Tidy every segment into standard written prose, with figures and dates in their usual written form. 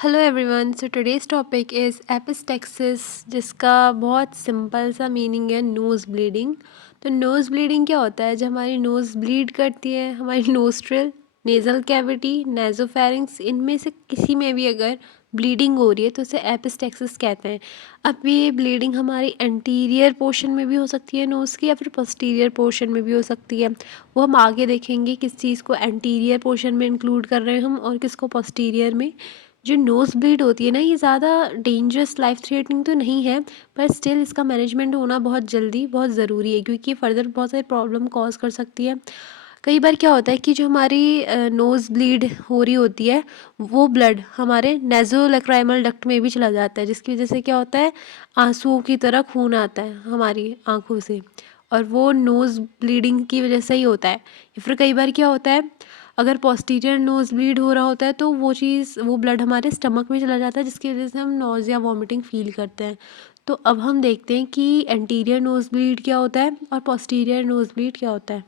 Hello everyone, so today's topic is epistaxis, जिसका बहुत simple सा मीनिंग है नोज़ ब्लीडिंग। तो नोज़ ब्लीडिंग क्या होता है? जब हमारी नोज़ ब्लीड करती है, हमारी नोस्ट्रिल, नेज़ल कैविटी, नेज़ोफेरिंक्स, इनमें से किसी में भी अगर ब्लीडिंग हो रही है तो उसे एपिस्टेक्सिस कहते हैं। अब ये ब्लीडिंग हमारी एंटीरियर पोर्शन में भी हो सकती है नोज़ की, या फिर पोस्टीरियर पोर्शन में भी हो सकती है। वो हम आगे देखेंगे किस चीज़ को एंटीरियर पोर्शन में इंक्लूड कर रहे हैं हम और किसको पोस्टीरियर में। जो नोज़ ब्लीड होती है ना, ये ज़्यादा डेंजरस लाइफ थ्रेटनिंग तो नहीं है, पर स्टिल इसका मैनेजमेंट होना बहुत जल्दी बहुत ज़रूरी है, क्योंकि फर्दर बहुत सारी प्रॉब्लम कॉज कर सकती है। कई बार क्या होता है कि जो हमारी नोज़ ब्लीड हो रही होती है, वो ब्लड हमारे नेज़ोलैक्राइमल डक्ट में भी चला जाता है, जिसकी वजह से क्या होता है, आंसुओं की तरह खून आता है हमारी आँखों से, और वो नोज़ ब्लीडिंग की वजह से ही होता है। या फिर कई बार क्या होता है, अगर पोस्टीरियर नोज़ ब्लीड हो रहा होता है तो वो ब्लड हमारे स्टमक में चला जाता है, जिसकी वजह से हम नोज़ या वॉमिटिंग फील करते हैं। तो अब हम देखते हैं कि एंटीरियर नोज़ ब्लीड क्या होता है और पोस्टीरियर नोज़ ब्लीड क्या होता है।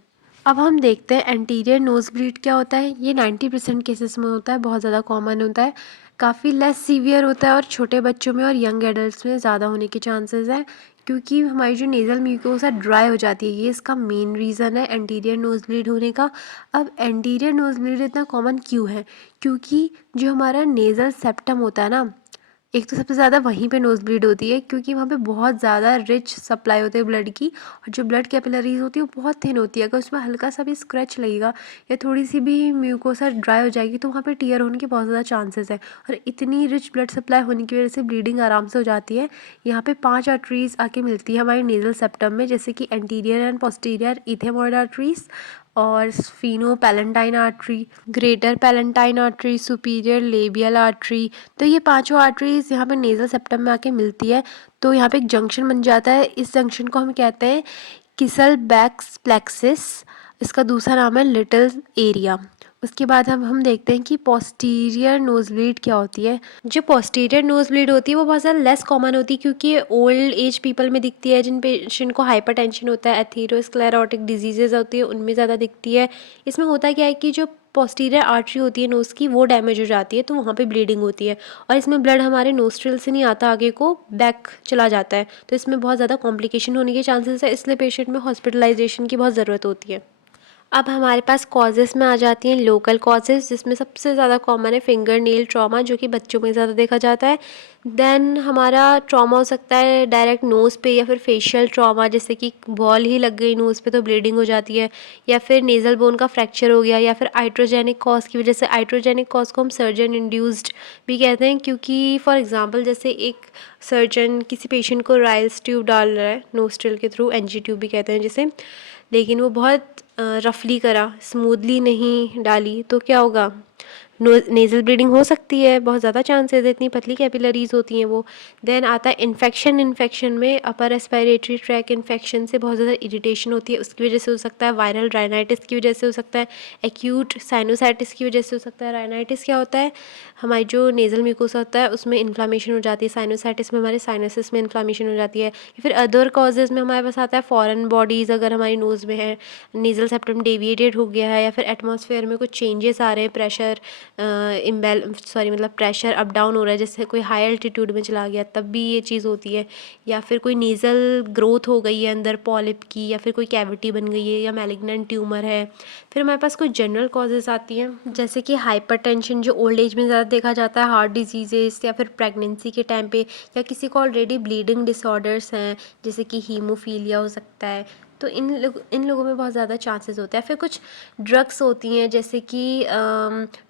अब हम देखते हैं एंटीरियर नोज़ ब्लीड क्या होता है। ये 90% केसेस में होता है, बहुत ज़्यादा कॉमन होता है, काफ़ी लेस सीवियर होता है और छोटे बच्चों में और यंग एडल्ट्स में ज़्यादा होने के चांसेस हैं, क्योंकि हमारी जो नेज़ल म्यूकोसा ड्राई हो जाती है। ये इसका मेन रीज़न है एंटीरियर नोज़ ब्लीड होने का। अब एंटीरियर नोज़ ब्लीड इतना कॉमन क्यों है? क्योंकि जो हमारा नेज़ल सेप्टम होता है ना, एक तो सबसे ज़्यादा वहीं पे नोज़ ब्लीड होती है, क्योंकि वहाँ पे बहुत ज़्यादा रिच सप्लाई होती है ब्लड की, और जो ब्लड कैपिलरीज होती है वो बहुत थिन होती है। अगर उसमें हल्का सा भी स्क्रैच लगेगा या थोड़ी सी भी म्यूकोसा ड्राई हो जाएगी तो वहाँ पे टीयर होने के बहुत ज़्यादा चांसेस है, और इतनी रिच ब्लड सप्लाई होने की वजह से ब्लीडिंग आराम से हो जाती है। यहाँ पे 5 आर्टरीज आके मिलती है हमारे नेज़ल सेप्टम में, जैसे कि anterior and posterior ethmoid arteries, और spheno palatine artery, greater palatine artery, superior labial artery. तो ये पांचों आर्टरीज यहाँ पे नेज़ल सेप्टम में आके मिलती है। तो यहाँ पे एक जंक्शन बन जाता है, इस जंक्शन को हम कहते हैं किसल बैक्स प्लेक्सिस। इसका दूसरा नाम है लिटिल एरिया। उसके बाद हम देखते हैं कि पोस्टीरियर नोज ब्लीड क्या होती है। जो पोस्टीरियर नोज ब्लीड होती है वो बहुत ज़्यादा लेस कॉमन होती है, क्योंकि ये ओल्ड एज पीपल में दिखती है, जिन पेशेंट को हाइपरटेंशन होता है, एथेरोस्क्लेरोटिक डिजीजेज होती है, उनमें ज़्यादा दिखती है। इसमें होता क्या है कि जो पोस्टीरियर आर्टरी होती है नोज़ की, वो डैमेज हो जाती है, तो वहाँ पे ब्लीडिंग होती है, और इसमें ब्लड हमारे नोस्ट्रिल से नहीं आता, आगे को बैक चला जाता है, तो इसमें बहुत ज़्यादा कॉम्प्लिकेशन होने के चांसेस है, इसलिए पेशेंट में हॉस्पिटलाइजेशन की बहुत ज़रूरत होती है। अब हमारे पास कॉजेज़ में आ जाती हैं लोकल कॉजेज़, जिसमें सबसे ज़्यादा कॉमन है फिंगर नेल ट्रॉमा, जो कि बच्चों में ज़्यादा देखा जाता है। देन हमारा ट्रॉमा हो सकता है डायरेक्ट नोज़ पे, या फिर फेशियल ट्रॉमा, जैसे कि बॉल ही लग गई नोज़ पे तो ब्लीडिंग हो जाती है, या फिर नेज़ल बोन का फ्रैक्चर हो गया, या फिर आइट्रोजेनिक कॉज की वजह से। आइट्रोजेनिक कॉज को हम सर्जन इंड्यूस्ड भी कहते हैं, क्योंकि फॉर एग्जांपल जैसे एक सर्जन किसी पेशेंट को राइल्स ट्यूब डाल रहा है नोस्ट्रिल के थ्रू, एनजी ट्यूब भी कहते हैं जिसे, लेकिन वो बहुत रफली करा, स्मूथली नहीं डाली, तो क्या होगा, नेज़ल ब्लीडिंग हो सकती है, बहुत ज़्यादा चांसेस है, इतनी पतली कैपिलरीज होती हैं वो। देन आता है इन्फेक्शन। इन्फेक्शन में अपर रेस्पिरेटरी ट्रैक इन्फेक्शन से बहुत ज़्यादा इरिटेशन होती है, उसकी वजह से हो सकता है। वायरल राइनाइटिस की वजह से हो सकता है। एक्यूट साइनोसाइटिस की वजह से हो सकता है। राइनाइटिस क्या होता है, हमारी जो नेज़ल म्यूकोसा होता है उसमें इन्फ्लामेशन हो जाती है। साइनोसाइटिस में हमारे साइनसिस में इन्फ्लामेशन हो जाती है। या फिर अदर कॉजेज़ में हमारे पास आता है फॉरेन बॉडीज़, अगर हमारी नोज़ में है, नेज़ल सेप्टम डेविएटेड हो गया है, या फिर एटमॉस्फेयर में कुछ चेंजेस आ रहे हैं, प्रेशर मतलब प्रेशर अप डाउन हो रहा है, जैसे कोई हाई एल्टीट्यूड में चला गया तब भी ये चीज़ होती है। या फिर कोई नेज़ल ग्रोथ हो गई है अंदर पॉलिप की, या फिर कोई कैविटी बन गई है, या मैलिग्नेंट ट्यूमर है। फिर हमारे पास कुछ जनरल कॉजेज़ आती हैं, जैसे कि हाइपरटेंशन, जो ओल्ड एज में ज़्यादा देखा जाता है, हार्ट डिजीजेस, या फिर प्रेगनेंसी के टाइम पे, या किसी को ऑलरेडी ब्लीडिंग डिसऑर्डर्स हैं, जैसे कि हीमोफीलिया हो सकता है। तो इन लोगों में बहुत ज़्यादा चांसेस होते हैं। फिर कुछ ड्रग्स होती हैं, जैसे कि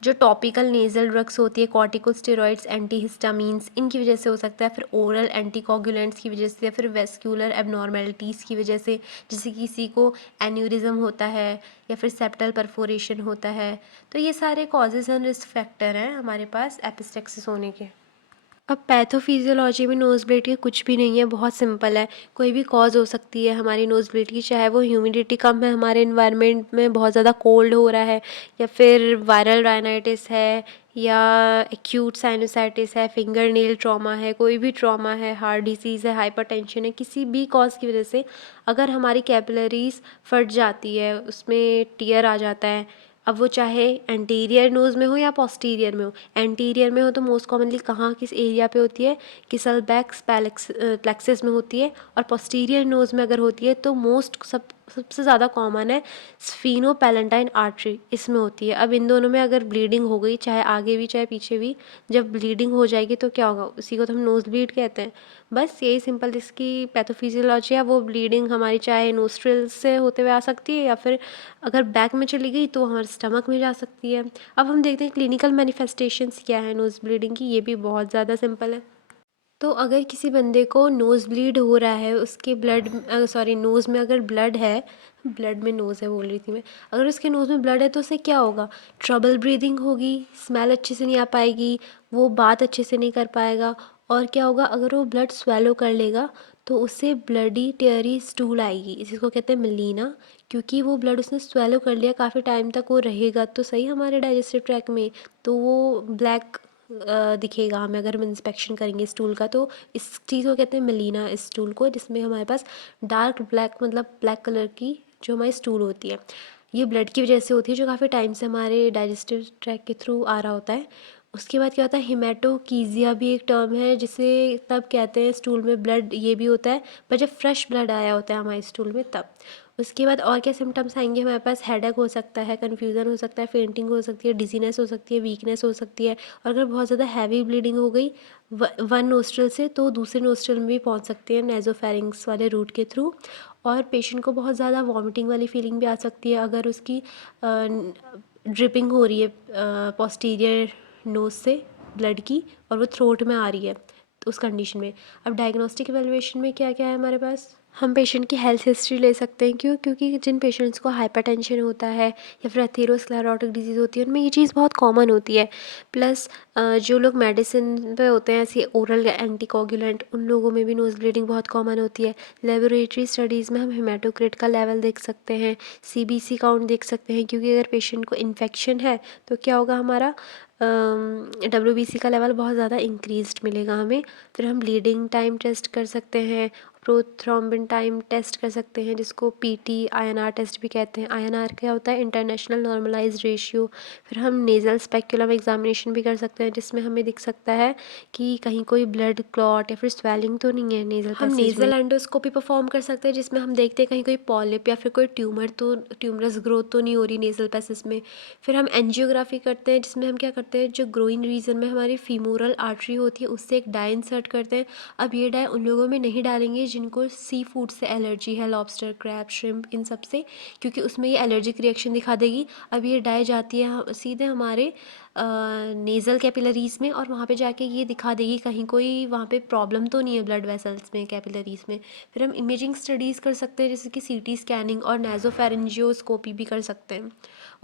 जो टॉपिकल नेज़ल ड्रग्स होती है, कॉर्टिकोस्टेरॉइड्स, एंटीहिस्टामीन्स, इनकी वजह से हो सकता है। फिर ओरल एंटीकोगुलेंट्स की वजह से, या फिर वेस्क्यूलर एबनॉर्मेलिटीज़ की वजह से, जैसे किसी को एन्यूरिज्म होता है, या फिर सेप्टल परफोरेशन होता है। तो ये सारे कॉजेज़ एंड रिस्क फैक्टर हैं हमारे पास एपिस्टेक्सिस होने के। अब पैथोफिजियोलॉजी में नोज़ ब्लीड की कुछ भी नहीं है, बहुत सिंपल है। कोई भी कॉज हो सकती है हमारी नोज़ ब्लीड की, चाहे वो ह्यूमिडिटी कम है, हमारे इन्वायरमेंट में बहुत ज़्यादा कोल्ड हो रहा है, या फिर वायरल राइनाइटिस है, या एक्यूट साइनोसाइटिस है, फिंगर नेल ट्रॉमा है, कोई भी ट्रॉमा है, हार्ट डिसीज़ है, हाइपरटेंशन है, किसी भी कॉज की वजह से अगर हमारी कैपिलरीज फट जाती है, उसमें टीयर आ जाता है, अब वो चाहे एंटीरियर नोज़ में हो या पोस्टीरियर में हो। एंटीरियर में हो तो मोस्ट कॉमनली कहाँ किस एरिया पे होती है, किसलबैक प्लेक्सिस में होती है। और पोस्टीरियर नोज़ में अगर होती है तो सबसे ज़्यादा कॉमन है स्फीनोपैलेंटाइन आर्टरी, इसमें होती है। अब इन दोनों में अगर ब्लीडिंग हो गई, चाहे आगे भी चाहे पीछे भी, जब ब्लीडिंग हो जाएगी तो क्या होगा, उसी को तो हम नोज़ ब्लीड कहते हैं। बस यही सिंपल इसकी पैथोफिजियोलॉजी है। वो ब्लीडिंग हमारी चाहे नोस्ट्रिल से होते हुए आ सकती है या फिर अगर बैक में चली गई तो हमारे स्टमक में जा सकती है। अब हम देखते हैं क्लिनिकल मैनिफेस्टेशंस क्या है नोज़ ब्लीडिंग की। ये भी बहुत ज़्यादा सिंपल है। तो अगर किसी बंदे को नोज़ ब्लीड हो रहा है, उसके नोज़ में अगर ब्लड है, ब्लड में नोज़ है बोल रही थी मैं, अगर उसके नोज़ में ब्लड है तो उससे क्या होगा, ट्रबल ब्रीदिंग होगी, स्मेल अच्छे से नहीं आ पाएगी, वो बात अच्छे से नहीं कर पाएगा। और क्या होगा, अगर वो ब्लड स्वेलो कर लेगा तो उससे ब्लडी टेयरी स्टूल आएगी, इसको कहते हैं मिलीना। क्योंकि वो ब्लड उसने स्वेलो कर लिया, काफ़ी टाइम तक वो रहेगा तो सही हमारे डाइजेस्टिव ट्रैक में, तो वो ब्लैक दिखेगा हमें अगर हम इंस्पेक्शन करेंगे स्टूल का। तो इस चीज़ को कहते हैं मिलीना, इस स्टूल को, जिसमें हमारे पास डार्क ब्लैक मतलब ब्लैक कलर की जो हमारी स्टूल होती है, ये ब्लड की वजह से होती है, जो काफ़ी टाइम से हमारे डाइजेस्टिव ट्रैक के थ्रू आ रहा होता है। उसके बाद क्या होता है, हिमेटोकीजिया भी एक टर्म है, जिसे तब कहते हैं स्टूल में ब्लड ये भी होता है, पर जब फ्रेश ब्लड आया होता है हमारे स्टूल में तब। उसके बाद और क्या सिम्टम्स आएंगे हमारे पास, हेडेक हो सकता है, कन्फ्यूज़न हो सकता है, फेंटिंग हो सकती है, डिजीनेस हो सकती है, वीकनेस हो सकती है। और अगर बहुत ज़्यादा हैवी ब्लीडिंग हो गई वन नोस्ट्रल से तो दूसरे नोस्ट्रल में भी पहुंच सकती है नेजोफेरिंग्स वाले रूट के थ्रू। और पेशेंट को बहुत ज़्यादा वॉमिटिंग वाली फीलिंग भी आ सकती है अगर उसकी ड्रिपिंग हो रही है पोस्टीरियर नोज से ब्लड की, और वो थ्रोट में आ रही है तो उस कंडीशन में। अब डायग्नोस्टिक एवेलुएशन में क्या क्या है हमारे पास, हम पेशेंट की हेल्थ हिस्ट्री ले सकते हैं। क्योंकि जिन पेशेंट्स को हाइपरटेंशन होता है या फिर एथेरोस्क्लेरोटिक डिजीज़ होती है, उनमें ये चीज़ बहुत कॉमन होती है। प्लस जो लोग मेडिसिन पे होते हैं ऐसे ओरल एंटीकोगुलेंट, उन लोगों में भी नोज़ ब्लीडिंग बहुत कॉमन होती है। लेबोरेटरी स्टडीज़ में हम हेमाटोक्रिट का लेवल देख सकते हैं, सीबीसी काउंट देख सकते हैं। क्योंकि अगर पेशेंट को इन्फेक्शन है तो क्या होगा, हमारा WBC का लेवल बहुत ज़्यादा इंक्रीज्ड मिलेगा हमें। फिर हम ब्लीडिंग टाइम टेस्ट कर सकते हैं, प्रोथ्रोम्बिन टाइम टेस्ट कर सकते हैं, जिसको PT INR टेस्ट भी कहते हैं। INR क्या होता है, इंटरनेशनल नॉर्मलाइज्ड रेशियो। फिर हम नेज़ल स्पेक्युलम एग्जामिनेशन भी कर सकते हैं, जिसमें हमें दिख सकता है कि कहीं कोई ब्लड क्लॉट या फिर स्वेलिंग तो नहीं है नेज़ल पैसेज में। हम नेज़ल एंडोस्कोपी परफॉर्म कर सकते हैं, जिसमें हम देखते हैं कहीं कोई पॉलिप या फिर कोई ट्यूमरस ग्रोथ तो नहीं हो रही नेज़ल पैसेज में। फिर हम एंजियोग्राफी करते हैं, जिसमें हम क्या करते हैं, जो ग्रोइन रीजन में हमारी फीमोरल आर्टरी होती है उससे एक डाई इंसर्ट करते हैं। अब ये डाई उन लोगों में नहीं डालेंगे जिनको सी फूड से एलर्जी है, लॉबस्टर, क्रैब, श्रिम्प, इन सब से, क्योंकि उसमें ये एलर्जिक रिएक्शन दिखा देगी। अब ये डाई जाती है सीधे हमारे नेज़ल कैपिलरीज़ में, और वहाँ पे जाके ये दिखा देगी कहीं कोई वहाँ पे प्रॉब्लम तो नहीं है ब्लड वेसल्स में, कैपिलरीज़ में। फिर हम इमेजिंग स्टडीज़ कर सकते हैं, जैसे कि CT स्कैनिंग और नासोफेरेंजियोस्कोपी भी कर सकते हैं।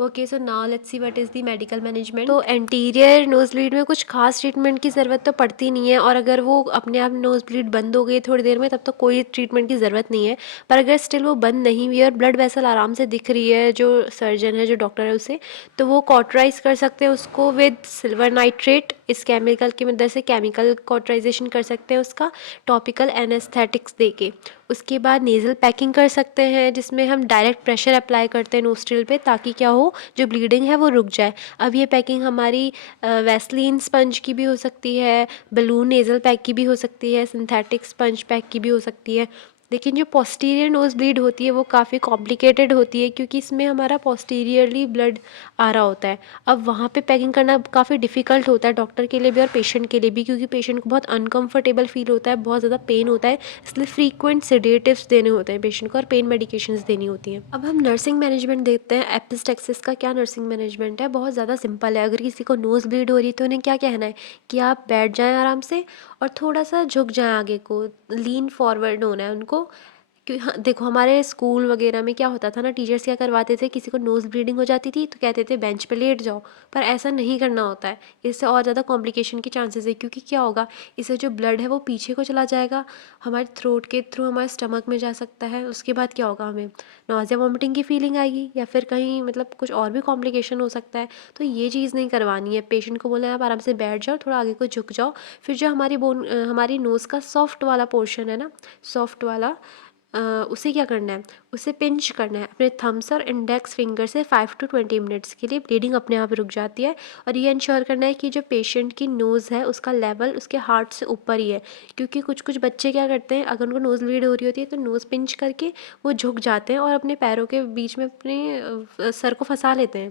Okay, so now let's see what is the medical management. तो एंटीरियर नोज ब्लीड में कुछ खास ट्रीटमेंट की ज़रूरत तो पड़ती नहीं है, और अगर वो अपने आप नोज ब्लीड बंद हो गई थोड़ी देर में तब तो कोई ट्रीटमेंट की ज़रूरत नहीं है। पर अगर स्टिल वो बंद नहीं हुई और ब्लड वेसल आराम से दिख रही है, जो सर्जन है, जो डॉक्टर है उसे, तो वो कॉटराइज कर सकते हैं उसको विद सिल्वर नाइट्रेट। इस केमिकल की मदद से केमिकल कॉटराइजेशन कर सकते हैं उसका, टॉपिकल एनेस्थेटिक्स दे के। उसके बाद नेज़ल पैकिंग कर सकते हैं, जिसमें हम डायरेक्ट प्रेशर अप्लाई करते हैं नोस्ट्रिल पे, ताकि क्या हो, जो ब्लीडिंग है वो रुक जाए। अब ये पैकिंग हमारी वैसलीन स्पंज की भी हो सकती है, बलून नेज़ल पैक की भी हो सकती है, सिंथेटिक स्पंज पैक की भी हो सकती है। लेकिन जो पोस्टीरियर नोज़ ब्लीड होती है वो काफ़ी कॉम्प्लिकेटेड होती है, क्योंकि इसमें हमारा पोस्टीरियरली ब्लड आ रहा होता है। अब वहाँ पे पैकिंग करना काफ़ी डिफ़िकल्ट होता है डॉक्टर के लिए भी और पेशेंट के लिए भी, क्योंकि पेशेंट को बहुत अनकंफर्टेबल फील होता है, बहुत ज़्यादा पेन होता है, इसलिए फ्रीक्वेंट सेडेटिव्स देने होते हैं पेशेंट को और पेन मेडिकेशंस देनी होती हैं। अब हम नर्सिंग मैनेजमेंट देखते हैं। एपिस्टेक्सिस का क्या नर्सिंग मैनेजमेंट है, बहुत ज़्यादा सिंपल है। अगर किसी को नोज़ ब्लीड हो रही है तो उन्हें क्या कहना है कि आप बैठ जाएं आराम से और थोड़ा सा झुक जाएं आगे को, लीन फॉरवर्ड होना है उनको। क्योंकि हाँ देखो, हमारे स्कूल वगैरह में क्या होता था ना, टीचर्स क्या करवाते थे, किसी को नोज़ ब्लीडिंग हो जाती थी तो कहते थे बेंच पे लेट जाओ, पर ऐसा नहीं करना होता है। इससे और ज़्यादा कॉम्प्लिकेशन के चांसेस है, क्योंकि क्या होगा, इससे जो ब्लड है वो पीछे को चला जाएगा, हमारे थ्रोट के थ्रू हमारे स्टमक में जा सकता है। उसके बाद क्या होगा, हमें नौज़िया वॉमिटिंग की फीलिंग आएगी, या फिर कहीं मतलब कुछ और भी कॉम्प्लिकेशन हो सकता है। तो ये चीज़ नहीं करवानी है। पेशेंट को बोला है आप आराम से बैठ जाओ, थोड़ा आगे को झुक जाओ। फिर जो हमारी नोज़ का सॉफ्ट वाला पोर्शन है ना, सॉफ्ट वाला उसे क्या करना है, उसे पिंच करना है अपने थम्स और इंडेक्स फिंगर से 5 to 20 मिनट्स के लिए। ब्लीडिंग अपने आप रुक जाती है। और ये इंश्योर करना है कि जो पेशेंट की नोज़ है उसका लेवल उसके हार्ट से ऊपर ही है, क्योंकि कुछ कुछ बच्चे क्या करते हैं, अगर उनको नोज़ ब्लीड हो रही होती है तो नोज़ पिंच करके वो झुक जाते हैं और अपने पैरों के बीच में अपने सर को फंसा लेते हैं।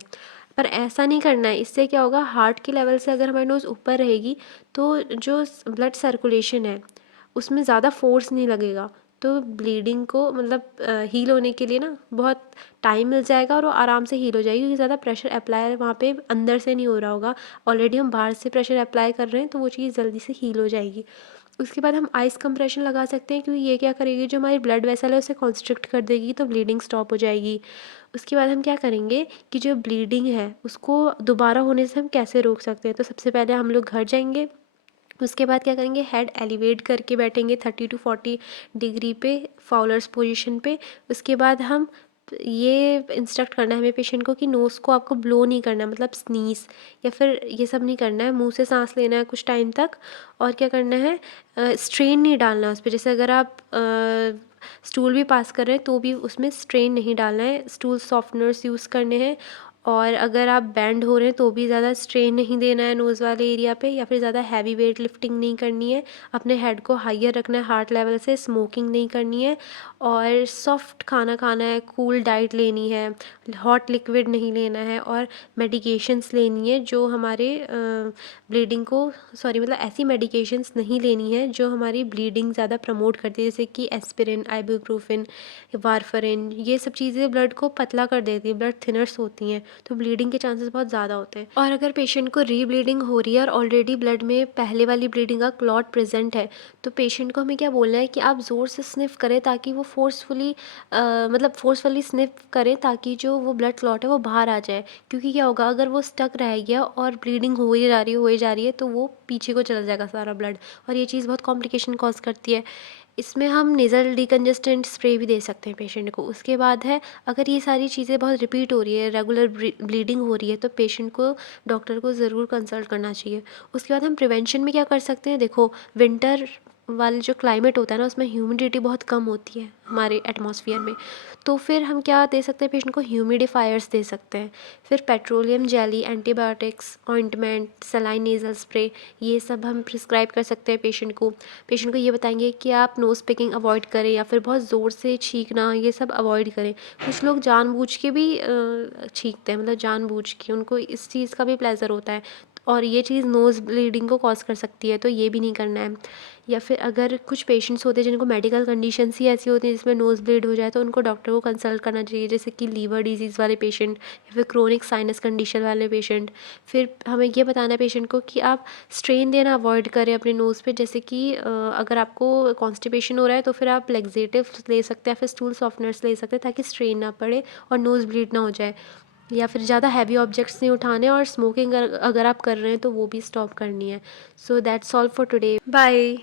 पर ऐसा नहीं करना है। इससे क्या होगा, हार्ट के लेवल से अगर हमारी नोज़ ऊपर रहेगी तो जो ब्लड सर्कुलेशन है उसमें ज़्यादा फोर्स नहीं लगेगा, तो ब्लीडिंग को मतलब हील होने के लिए ना बहुत टाइम मिल जाएगा और वो आराम से हील हो जाएगी, क्योंकि ज़्यादा प्रेशर अप्लाई वहाँ पे अंदर से नहीं हो रहा होगा। ऑलरेडी हम बाहर से प्रेशर अप्लाई कर रहे हैं तो वो चीज़ जल्दी से हील हो जाएगी। उसके बाद हम आइस कंप्रेशन लगा सकते हैं, क्योंकि ये क्या करेगी, जो हमारी ब्लड वेसल है उसे कॉन्स्ट्रिक्ट कर देगी तो ब्लीडिंग स्टॉप हो जाएगी। उसके बाद हम क्या करेंगे कि जो ब्लीडिंग है उसको दोबारा होने से हम कैसे रोक सकते हैं। तो सबसे पहले हम लोग घर जाएंगे, उसके बाद क्या करेंगे, हेड एलिवेट करके बैठेंगे 30 to 40 डिग्री पे, फाउलर्स पोजीशन पे। उसके बाद हम ये इंस्ट्रक्ट करना है हमें पेशेंट को कि नोज़ को आपको ब्लो नहीं करना है, मतलब स्नीज़ या फिर ये सब नहीं करना है, मुंह से सांस लेना है कुछ टाइम तक। और क्या करना है, स्ट्रेन नहीं डालना उस पर। जैसे अगर आप स्टूल भी पास कर रहे हैं तो भी उसमें स्ट्रेन नहीं डालना है, स्टूल सॉफ्टनर्स यूज़ करने हैं। और अगर आप बैंड हो रहे हैं तो भी ज़्यादा स्ट्रेन नहीं देना है नोज़ वाले एरिया पे, या फिर ज़्यादा हैवी वेट लिफ्टिंग नहीं करनी है। अपने हेड को हाइयर रखना है हार्ट लेवल से, स्मोकिंग नहीं करनी है और सॉफ्ट खाना खाना है, कूल डाइट लेनी है, हॉट लिक्विड नहीं लेना है और मेडिकेशंस लेनी है जो हमारे ब्लीडिंग को, सॉरी मतलब ऐसी मेडिकेशंस नहीं लेनी है जो हमारी ब्लीडिंग ज़्यादा प्रमोट करती है, जैसे कि एस्पिरिन, आइबुप्रोफेन, वारफरिन। ये सब चीज़ें ब्लड को पतला कर देती है, ब्लड थिनर्स होती हैं तो ब्लीडिंग के चांसेस बहुत ज़्यादा होते हैं। और अगर पेशेंट को रीब्लीडिंग हो रही है और ऑलरेडी ब्लड में पहले वाली ब्लीडिंग का क्लॉट प्रेजेंट है तो पेशेंट को हमें क्या बोलना है कि आप ज़ोर से स्निफ करें ताकि वो फोर्सफुली स्निफ करें ताकि जो वो ब्लड क्लॉट है वो बाहर आ जाए। क्योंकि क्या होगा, अगर वो स्टक रह गया और ब्लीडिंग हो ही जा रही है तो वो पीछे को चला जाएगा सारा ब्लड, और ये चीज़ बहुत कॉम्प्लिकेशन कॉज करती है। इसमें हम नेज़ल डिकंजेस्टेंट स्प्रे भी दे सकते हैं पेशेंट को। उसके बाद है, अगर ये सारी चीज़ें बहुत रिपीट हो रही है, रेगुलर ब्लीडिंग हो रही है तो पेशेंट को डॉक्टर को ज़रूर कंसल्ट करना चाहिए। उसके बाद हम प्रिवेंशन में क्या कर सकते हैं, देखो विंटर वाले जो क्लाइमेट होता है ना उसमें ह्यूमिडिटी बहुत कम होती है हमारे एटमॉस्फेयर में, तो फिर हम क्या दे सकते हैं पेशेंट को, ह्यूमिडिफायर्स दे सकते हैं। फिर petroleum jelly, antibiotics, ointment, saline nasal spray, ये सब हम प्रिस्क्राइब कर सकते हैं पेशेंट को। पेशेंट को ये बताएंगे कि आप नोज़ पिकिंग अवॉइड करें या फिर बहुत ज़ोर से छींकना, ये सब अवॉइड करें। कुछ लोग जानबूझ के भी छींकते हैं, मतलब जानबूझ के, उनको इस चीज़ का भी प्लेजर होता है और ये चीज़ नोज़ ब्लीडिंग को कॉज कर सकती है, तो ये भी नहीं करना है। या फिर अगर कुछ पेशेंट्स होते हैं जिनको मेडिकल कंडीशंस ही ऐसी होती हैं जिसमें नोज़ ब्लीड हो जाए तो उनको डॉक्टर को कंसल्ट करना चाहिए, जैसे कि लीवर डिजीज़ वाले पेशेंट या फिर क्रोनिक साइनस कंडीशन वाले पेशेंट। फिर हमें ये बताना है पेशेंट को कि आप स्ट्रेन देना अवॉइड करें अपने नोज़ पे, जैसे कि अगर आपको कॉन्स्टिपेशन हो रहा है तो फिर आप लेग्जेटिव्स ले सकते हैं, फिर स्टूल सॉफ्टनर्स ले सकते हैं ताकि स्ट्रेन ना पड़े और नोज़ ब्लीड ना हो जाए। या फिर ज़्यादा हैवी ऑब्जेक्ट्स नहीं उठाने, और स्मोकिंग अगर आप कर रहे हैं तो वो भी स्टॉप करनी है। So that's all for today, bye.